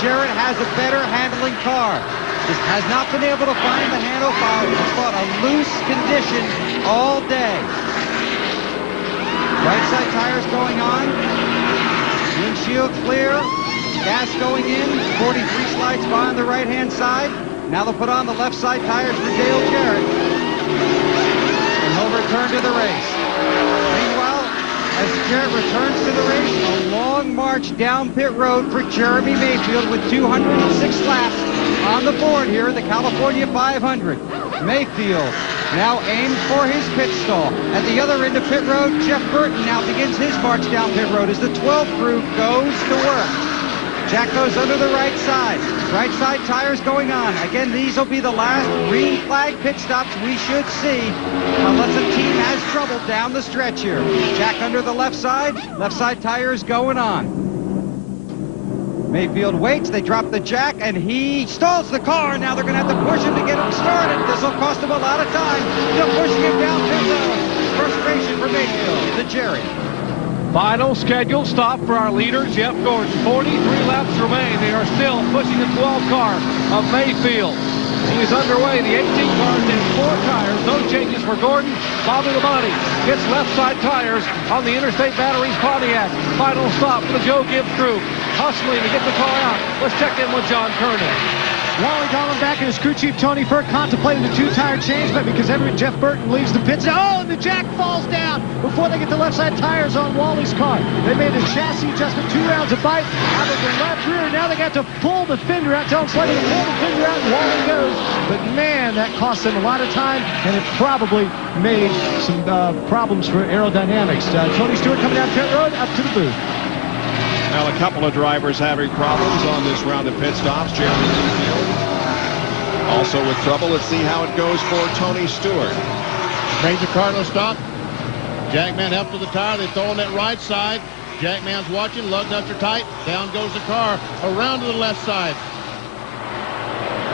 Jarrett has a better handling car. Just has not been able to find the handle file. It's fought a loose condition all day. Right side tires going on. Windshield clear. Gas going in. 43 slides by on the right-hand side. Now they'll put on the left side tires for Dale Jarrett. And he'll return to the race. Meanwhile, as Jarrett returns to the race, a long march down pit road for Jeremy Mayfield with 206 laps on the board here in the California 500. Mayfield now aims for his pit stall. At the other end of pit road, Jeff Burton now begins his march down pit road as the 12 crew goes to work. Jack goes under the right side. Right side tires going on. Again, these will be the last green flag pit stops we should see unless a team has trouble down the stretch here. Jack under the left side tires going on. Mayfield waits, they drop the jack, and he stalls the car. Now they're going to have to push him to get him started. This will cost him a lot of time. They're pushing him down pit road. Frustration for Mayfield to Jerry. Final scheduled stop for our leader, Jeff Gordon. 43 laps remain. They are still pushing the 12 car of Mayfield. He is underway. The 18 cars in 4 tires. No changes for Gordon. Bobby Labonte gets left side tires on the Interstate Batteries Pontiac. Final stop for the Joe Gibbs crew. Hustling to get the car out. Let's check in with John Kernan. Wally Dallenbach and his crew chief Tony Furk contemplating the 2-tire change, but because Jeff Burton leaves the pits. Oh, and the jack falls down before they get the left side tires on Wally's car. They made a chassis adjustment, 2 rounds of bite out of the left rear. Now they got to pull the fender out. Tell them to pull the fender out, and Wally goes. But man, that cost them a lot of time, and it probably made some problems for aerodynamics. Tony Stewart coming down pit road up to the booth. Now a couple of drivers having problems on this round of pit stops. Jeremy Mayfield also with trouble. Let's see how it goes for Tony Stewart. Ranger Carlo stop. Jackman up to the tire. They throw on that right side. Jackman's watching. Lug nuts are tight. Down goes the car. Around to the left side.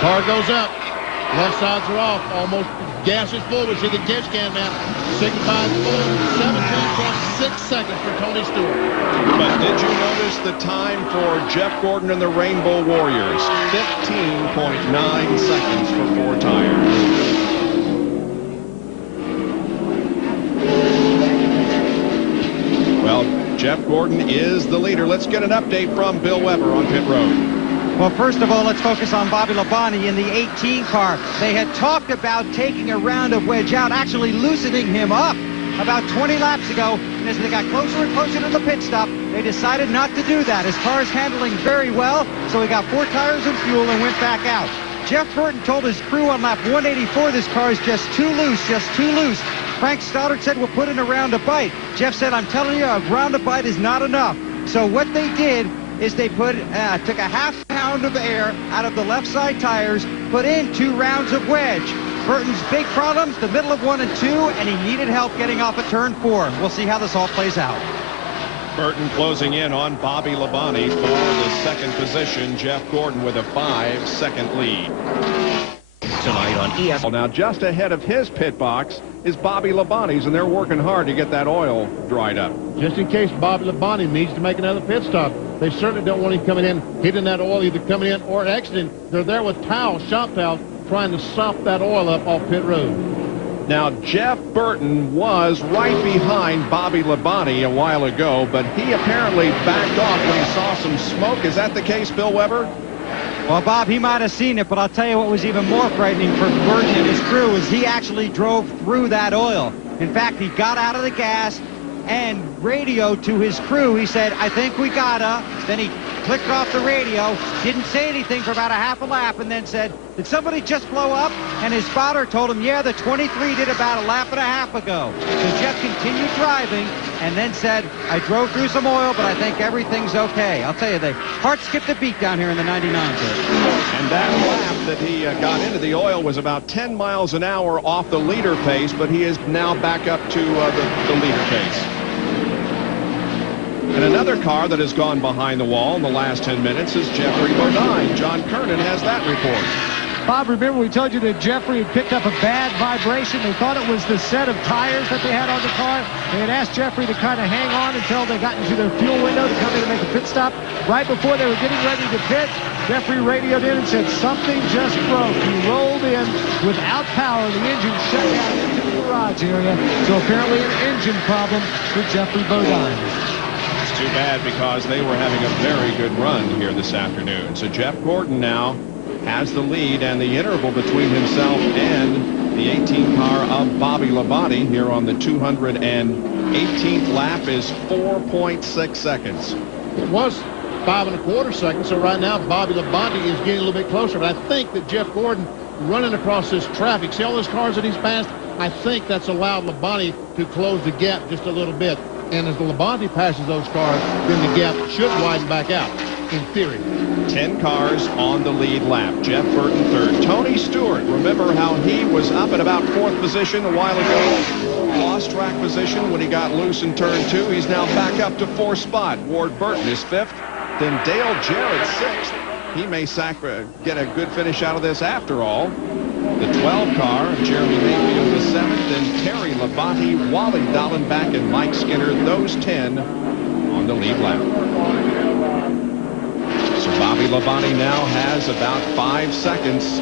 Car goes up. Left sides are off. Almost gas is full. We see the catch can man. Signifies full. 17.6 seconds for Tony Stewart. But did you notice the time for Jeff Gordon and the Rainbow Warriors? 15.9 seconds for 4 tires. Well, Jeff Gordon is the leader. Let's get an update from Bill Weber on pit road. Well, first of all, let's focus on Bobby Labonte in the 18 car. They had talked about taking a round of wedge out, actually loosening him up about 20 laps ago. And as they got closer and closer to the pit stop, they decided not to do that. His car is handling very well, so he got 4 tires of fuel and went back out. Jeff Burton told his crew on lap 184 this car is just too loose, just too loose. Frank Stoddard said we'll put in a round of bite. Jeff said, I'm telling you, a round of bite is not enough. So what they did is they took a half pound of air out of the left side tires, put in 2 rounds of wedge. Burton's big problems, the middle of 1 and 2, and he needed help getting off of turn 4. We'll see how this all plays out. Burton closing in on Bobby Labonte for the second position. Jeff Gordon with a 5-second lead. Tonight on ESPN. Now just ahead of his pit box is Bobby Labonte's, and they're working hard to get that oil dried up. Just in case Bobby Labonte needs to make another pit stop. They certainly don't want him coming in, hitting that oil, either coming in or exiting. They're there with towels, shop towels, trying to sop that oil up off pit road. Now, Jeff Burton was right behind Bobby Labonte a while ago, but he apparently backed off when he saw some smoke. Is that the case, Bill Weber? Well, Bob, he might have seen it, but I'll tell you what was even more frightening for Burton and his crew is he actually drove through that oil. In fact, he got out of the gas and radioed to his crew. He said, I think we gotta. Then he clicked off the radio, didn't say anything for about a half a lap, and then said, did somebody just blow up? And his spotter told him, yeah, the 23 did about a lap and a half ago. So Jeff continued driving and then said, I drove through some oil, but I think everything's okay. I'll tell you, the heart skipped a beat down here in the 99. And that lap that he got into the oil was about 10 miles an hour off the leader pace, but he is now back up to the leader pace. And another car that has gone behind the wall in the last 10 minutes is Jeffrey Bodine. John Kernan has that report. Bob, remember we told you that Jeffrey had picked up a bad vibration. They thought it was the set of tires that they had on the car. They had asked Jeffrey to kind of hang on until they got into their fuel window to come in and make a pit stop. Right before they were getting ready to pit, Jeffrey radioed in and said something just broke. He rolled in without power. The engine shut down into the garage area. So apparently an engine problem for Jeffrey Bodine. It's too bad because they were having a very good run here this afternoon. So Jeff Gordon now has the lead, and the interval between himself and the 18 car of Bobby Labonte here on the 218th lap is 4.6 seconds. It was 5 1/4 seconds, so right now Bobby Labonte is getting a little bit closer. But I think that Jeff Gordon running across this traffic, see all those cars that he's passed, I think that's allowed Labonte to close the gap just a little bit. And as the Labonte passes those cars, then the gap should widen back out, in theory. 10 cars on the lead lap. Jeff Burton third. Tony Stewart, remember how he was up at about 4th position a while ago? Lost track position when he got loose in turn 2. He's now back up to 4th spot. Ward Burton is 5th. Then Dale Jarrett 6th. He may get a good finish out of this after all. The 12 car, Jeremy Mayfield is 7th. Then Terry Labonte, Wally Dallenbach, and Mike Skinner, those 10 on the lead lap. So Bobby Labonte now has about 5 seconds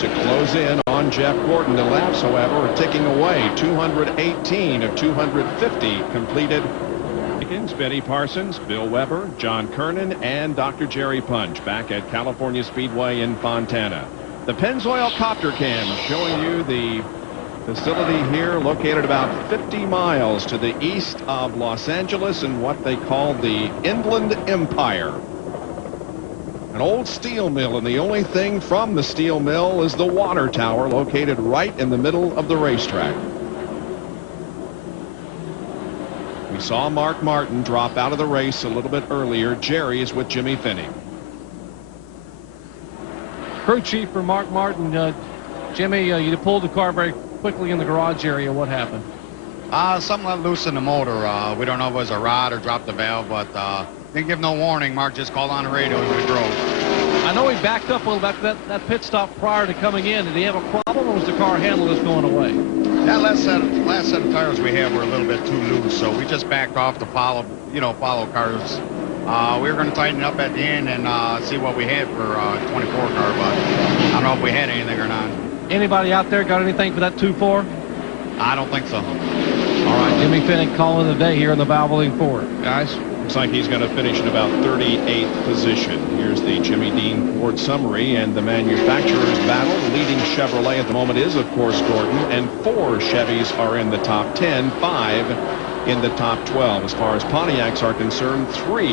to close in on Jeff Gordon. The laps, however, are ticking away. 218 of 250 completed. Benny Parsons, Bill Weber, John Kernan, and Dr. Jerry Punch back at California Speedway in Fontana. The Pennzoil Copter Cam showing you the facility here, located about 50 miles to the east of Los Angeles in what they call the Inland Empire. An old steel mill, and the only thing from the steel mill is the water tower located right in the middle of the racetrack. We saw Mark Martin drop out of the race a little bit earlier. Jerry is with Jimmy Finney. Crew chief for Mark Martin. Jimmy, you pulled the car very quickly in the garage area. What happened? Something let loose in the motor. We don't know if it was a rod or dropped the valve, but didn't give no warning. Mark just called on the radio and we drove. I know he backed up a little bit that pit stop prior to coming in. Did he have a problem, or was the car handle just going away? That last set of tires we had were a little bit too loose, so we just backed off to follow cars. We were going to tighten it up at the end and see what we had for 24 car, but I don't know if we had anything or not. Anybody out there got anything for that 2-4? I don't think so. All right, Jimmy Finney calling the day here in the Valvoline Ford. Guys, looks like he's going to finish in about 38th position. Here's the Jimmy Dean Ford summary and the manufacturer's battle. The leading Chevrolet at the moment is, of course, Gordon, and 4 Chevys are in the top 10, 5 in the top 12. As far as Pontiacs are concerned, 3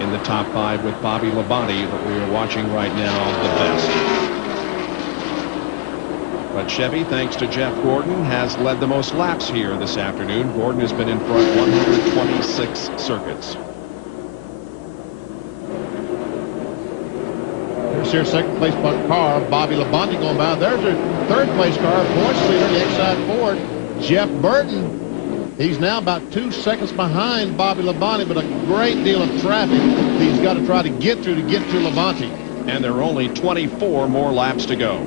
in the top 5 with Bobby Labonte, but we are watching right now the best. But Chevy, thanks to Jeff Gordon, has led the most laps here this afternoon. Gordon has been in front 126 circuits. There's your second place car, Bobby Labonte going by. There's your third place car, points leader, the Exide Ford, Jeff Burton. He's now about 2 seconds behind Bobby Labonte, but a great deal of traffic he's got to try to get through to get to Labonte. And there are only 24 more laps to go.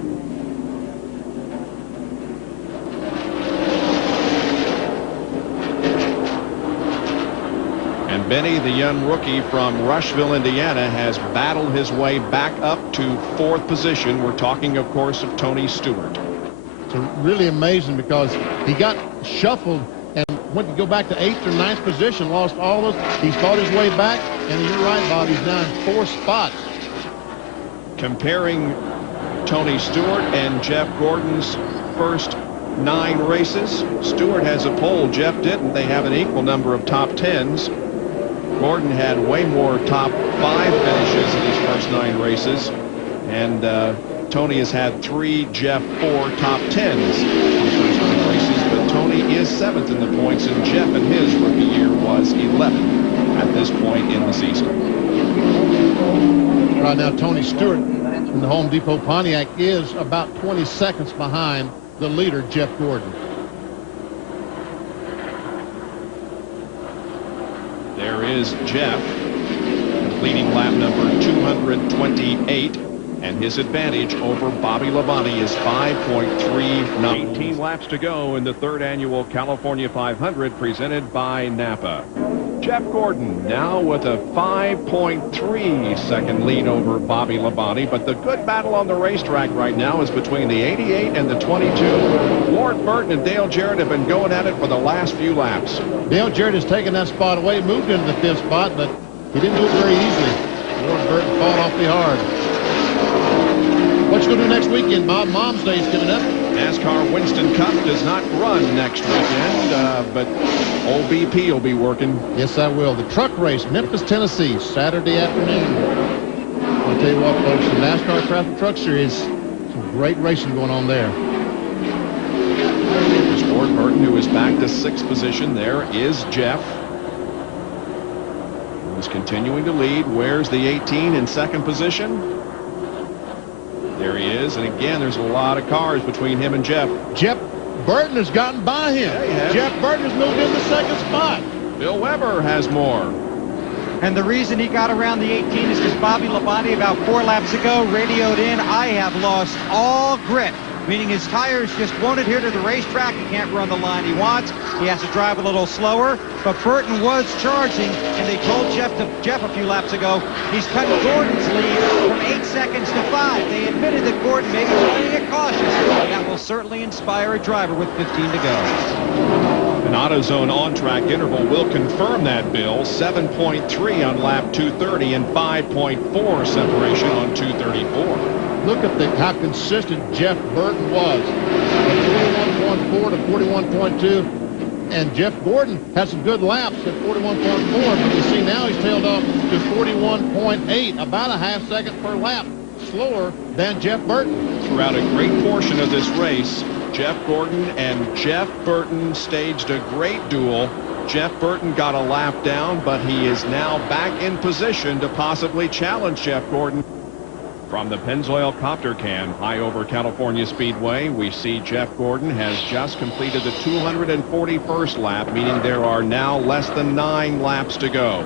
And Benny, the young rookie from Rushville, Indiana, has battled his way back up to 4th position. We're talking, of course, of Tony Stewart. It's really amazing because he got shuffled and went to go back to 8th or 9th position, lost all those. He's fought his way back, and you're right, Bob, he's now in 4th spot. Comparing Tony Stewart and Jeff Gordon's first 9 races, Stewart has a pole, Jeff didn't. They have an equal number of top 10s. Gordon had way more top 5 finishes in his first 9 races, and Tony has had 3, Jeff 4 top 10s in the first 9 races, but Tony is 7th in the points, and Jeff in his rookie year was 11th at this point in the season. Right now, Tony Stewart in the Home Depot Pontiac is about 20 seconds behind the leader, Jeff Gordon. There is Jeff, completing lap number 228. And his advantage over Bobby Labonte is 5.39. 18 laps to go in the third annual California 500 presented by Napa. Jeff Gordon now with a 5.3 second lead over Bobby Labonte, but the good battle on the racetrack right now is between the 88 and the 22. Ward Burton and Dale Jarrett have been going at it for the last few laps. Dale Jarrett has taken that spot away, moved into the 5th spot, but he didn't do it very easily. Ward Burton fought awfully hard. What you going to do next weekend, Bob? Mom's Day is coming up. NASCAR Winston Cup does not run next weekend, but old BP will be working. Yes, I will. The truck race, Memphis, Tennessee, Saturday afternoon. I'll tell you what, folks, the NASCAR Traffic Truck Series, some great racing going on there. There's Ward Burton, who is back to 6th position. There is Jeff, who's continuing to lead. Where's the 18 in 2nd position? There he is, and again, there's a lot of cars between him and Jeff. Jeff Burton has gotten by him. Yeah, Jeff Burton has moved into 2nd spot. Bill Weber has more. And the reason he got around the 18 is because Bobby Labonte about 4 laps ago radioed in, "I have lost all grip," meaning his tires just won't adhere to the racetrack. He can't run the line he wants. He has to drive a little slower. But Burton was charging, and they told Jeff a few laps ago, he's cut Gordon's lead from 8 seconds to 5. They admitted that Gordon may be running it cautious. That will certainly inspire a driver with 15 to go. An AutoZone on-track interval will confirm that, Bill. 7.3 on lap 230 and 5.4 separation on 234. Look at how consistent Jeff Burton was. From 41.4 to 41.2. And Jeff Gordon had some good laps at 41.4. But you see now he's tailed off to 41.8. About a half second per lap slower than Jeff Burton. Throughout a great portion of this race, Jeff Gordon and Jeff Burton staged a great duel. Jeff Burton got a lap down, but he is now back in position to possibly challenge Jeff Gordon. From the Pennzoil Copter Can high over California Speedway, we see Jeff Gordon has just completed the 241st lap, meaning there are now less than 9 laps to go.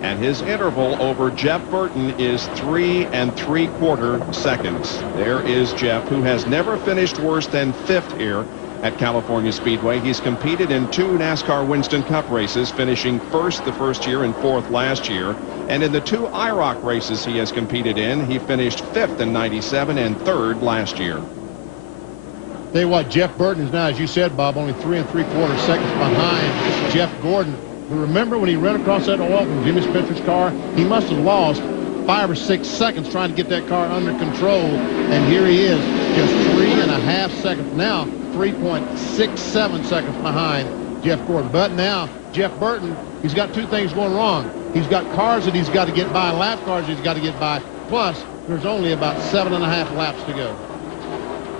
And his interval over Jeff Burton is 3 3/4 seconds. There is Jeff, who has never finished worse than 5th here at California Speedway. He's competed in 2 NASCAR Winston Cup races, finishing 1st the first year and 4th last year. And in the 2 IROC races he has competed in, he finished 5th in '97 and 3rd last year. Tell you what, Jeff Burton is now, as you said, Bob, only 3 3/4 seconds behind Jeff Gordon. But remember when he ran across that oil from Jimmy Spencer's car, he must have lost 5 or 6 seconds trying to get that car under control. And here he is, just 3.5 seconds now. 3.67 seconds behind Jeff Gordon. But now Jeff Burton, he's got 2 things going wrong. He's got cars that he's got to get by, lap cars he's got to get by. Plus, there's only about 7.5 laps to go.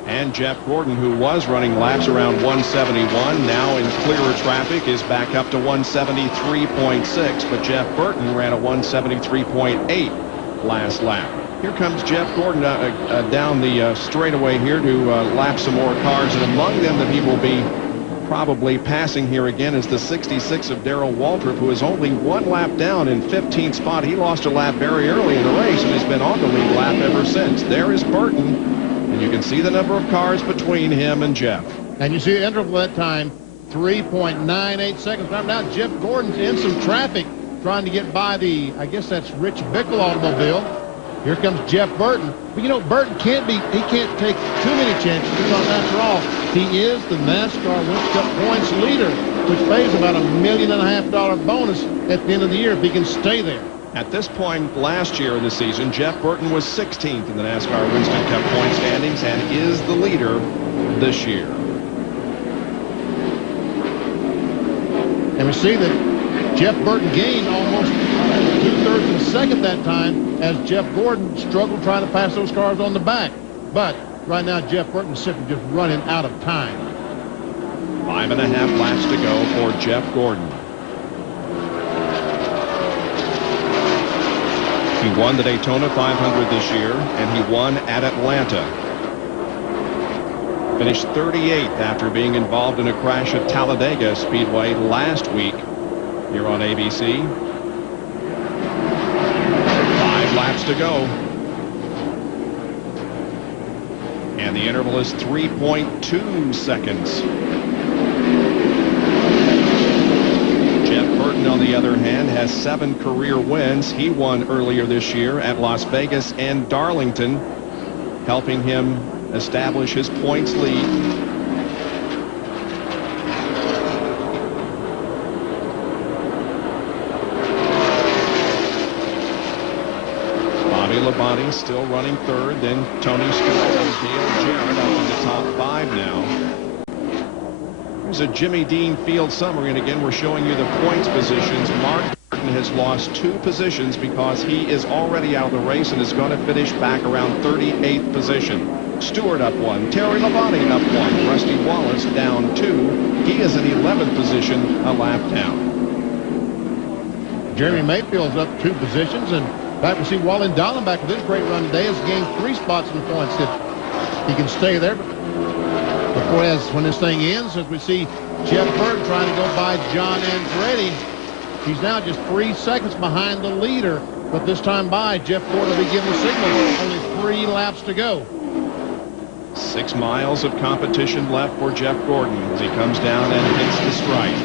And Jeff Gordon, who was running laps around 171, now in clearer traffic is back up to 173.6. But Jeff Burton ran a 173.8 last lap. Here comes Jeff Gordon down the straightaway here to lap some more cars, and among them that he will be probably passing here again is the 66 of Darrell Waltrip, who is only 1 lap down in 15th spot. He lost a lap very early in the race and has been on the lead lap ever since. There is Burton, and you can see the number of cars between him and Jeff. And you see the interval that time, 3.98 seconds. Now Jeff Gordon's in some traffic trying to get by the, I guess that's Rich Bickle automobile. Here comes Jeff Burton. But you know, Burton he can't take too many chances because after all, he is the NASCAR Winston Cup points leader, which pays about $1.5 million bonus at the end of the year if he can stay there. At this point last year in the season, Jeff Burton was 16th in the NASCAR Winston Cup point standings and is the leader this year. And we see that Jeff Burton gained almost 2/3 of a second that time as Jeff Gordon struggled trying to pass those cars on the back. But right now, Jeff Burton is simply just running out of time. 5.5 laps to go for Jeff Gordon. He won the Daytona 500 this year, and he won at Atlanta. Finished 38th after being involved in a crash at Talladega Speedway last week here on ABC. 5 laps to go. And the interval is 3.2 seconds. Jeff Burton, on the other hand, has 7 career wins. He won earlier this year at Las Vegas and Darlington, helping him establish his points lead. Bobby Labonte still running third, then Tony Stewart and Dale Jarrett up in the top 5 now. Here's a Jimmy Dean field summary, and again we're showing you the points positions. Mark Burton has lost 2 positions because he is already out of the race and is going to finish back around 38th position. Stewart up 1, Terry Labonte up 1, Rusty Wallace down 2. He is in 11th position, a lap down. Jeremy Mayfield's up 2 positions, and back we see Wallen Dallenbach with his great run today has gained 3 spots in points. If he can stay there. Before when this thing ends, as we see Jeff Burton trying to go by John Andretti. He's now just 3 seconds behind the leader, but this time by, Jeff Gordon will be giving the signal. Only 3 laps to go. 6 miles of competition left for Jeff Gordon as he comes down and hits the stripe.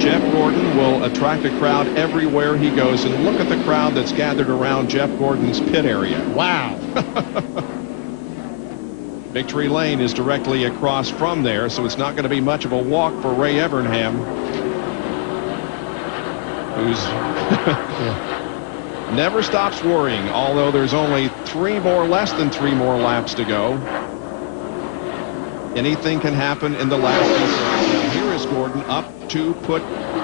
Jeff Gordon will attract a crowd everywhere he goes, and look at the crowd that's gathered around Jeff Gordon's pit area. Wow. Victory Lane is directly across from there, so it's not going to be much of a walk for Ray Evernham, who's never stops worrying, although there's only less than 3 more laps to go. Anything can happen in the last few seconds. Now here is Gordon up to put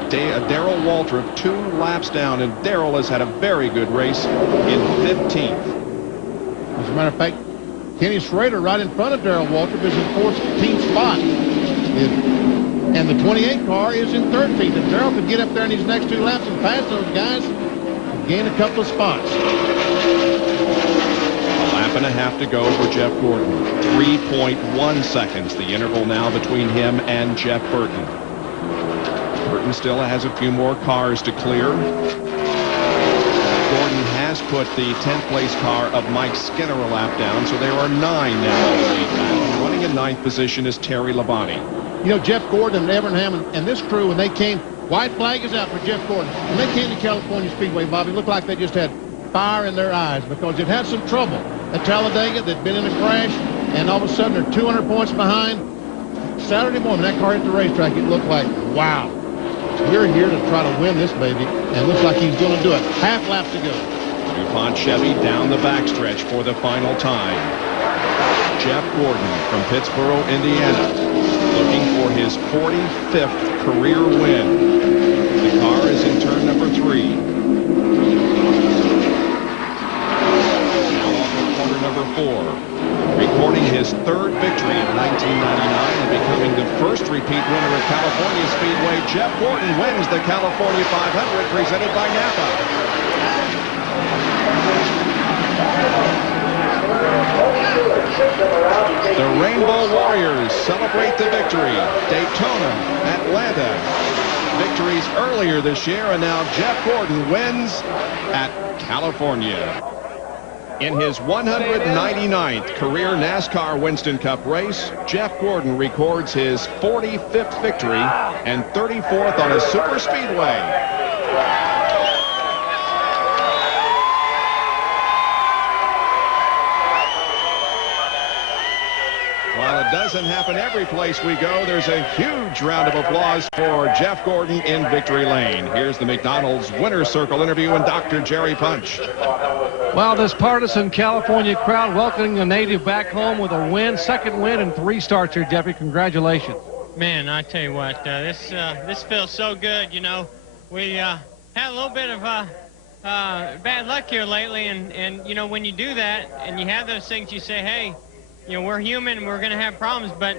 Darrell Waltrip 2 laps down, and Darrell has had a very good race in 15th. As a matter of fact, Kenny Schrader right in front of Darrell Waltrip is in 14th spot. And the 28 car is in 13th. If Darrell could get up there in these next 2 laps and pass those guys, gain a couple of spots. A lap and a half to go for Jeff Gordon. 3.1 seconds, the interval now between him and Jeff Burton. Burton still has a few more cars to clear. Gordon has put the 10th place car of Mike Skinner a lap down, so there are 9 now. Running in 9th position is Terry Labonte. You know, Jeff Gordon and Evernham and this crew, when they came, white flag is out for Jeff Gordon. When they came to California Speedway, Bobby, it looked like they just had fire in their eyes because it had some trouble at Talladega. They'd been in a crash, and all of a sudden they're 200 points behind. Saturday morning, that car hit the racetrack, it looked like, wow. We're here to try to win this baby, and it looks like he's going to do it. Half lap to go. DuPont Chevy down the backstretch for the final time. Jeff Gordon from Pittsboro, Indiana, looking for his 45th career win. The car is in turn number 3. Now off of corner number 4. Recording his 3rd victory in 1999 and becoming the first repeat winner at California Speedway, Jeff Gordon wins the California 500 presented by Napa. The Rainbow Warriors celebrate the victory. Daytona, Atlanta. Victories earlier this year, and now Jeff Gordon wins at California. In his 199th career NASCAR Winston Cup race, Jeff Gordon records his 45th victory and 34th on a super speedway. While it doesn't happen every place we go, there's a huge round of applause for Jeff Gordon in Victory Lane. Here's the McDonald's Winner's Circle interview and Dr. Jerry Punch. Well, this partisan California crowd welcoming the native back home with a win, 2nd win in 3 starts here, Jeffrey. Congratulations. Man, I tell you what, this feels so good. You know, we had a little bit of bad luck here lately, and you know, when you do that and you have those things, you say, hey, you know, we're human and we're going to have problems, but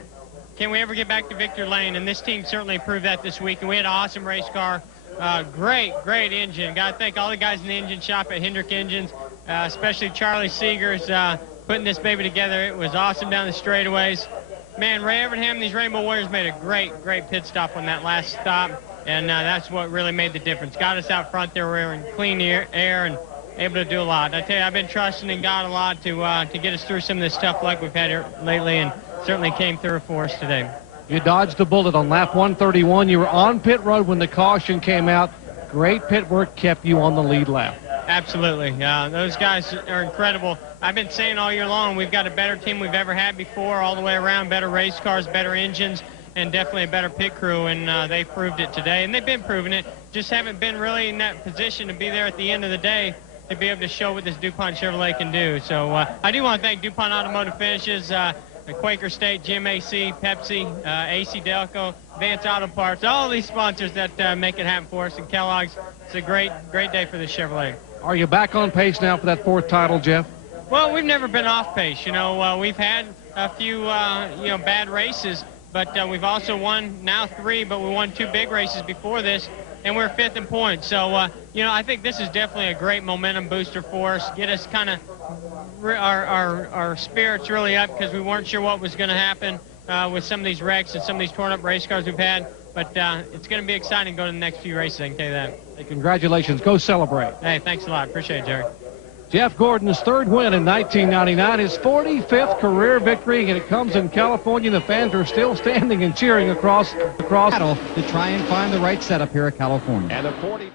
can we ever get back to Victory Lane? And this team certainly proved that this week, and we had an awesome race car. Great engine. Got to thank all the guys in the engine shop at Hendrick Engines, especially Charlie Seegers putting this baby together. It was awesome down the straightaways. Man, Ray Evernham and these Rainbow Warriors made a great pit stop on that last stop, and that's what really made the difference. Got us out front there. We were in clean air, and able to do a lot. I tell you, I've been trusting in God a lot to get us through some of this tough luck we've had here lately, and certainly came through for us today. You dodged a bullet on lap 131. You were on pit road when the caution came out. Great pit work kept you on the lead lap. Absolutely. Those guys are incredible. I've been saying all year long, we've got a better team we've ever had before, all the way around, better race cars, better engines, and definitely a better pit crew, and they've proved it today, and they've been proving it. Just haven't been really in that position to be there at the end of the day to be able to show what this DuPont Chevrolet can do. So I do want to thank DuPont Automotive Finishes, the Quaker State, GMAC, Pepsi, AC Delco, Vance Auto Parts, all these sponsors that make it happen for us, and Kellogg's. It's a great day for the Chevrolet. Are you back on pace now for that 4th title, Jeff? Well, we've never been off pace. You know, we've had a few, bad races, but we've also won now 3, but we won 2 big races before this, and we're 5th in points. So, I think this is definitely a great momentum booster for us, get us kind of our spirits really up, because we weren't sure what was going to happen with some of these wrecks and some of these torn-up race cars we've had. But it's going to be exciting going to the next few races, I can tell you that. Hey, congratulations. Go celebrate. Hey, thanks a lot. Appreciate it, Jerry. Jeff Gordon's 3rd win in 1999, his 45th career victory, and it comes in California. The fans are still standing and cheering across To try and find the right setup here at California. And a 40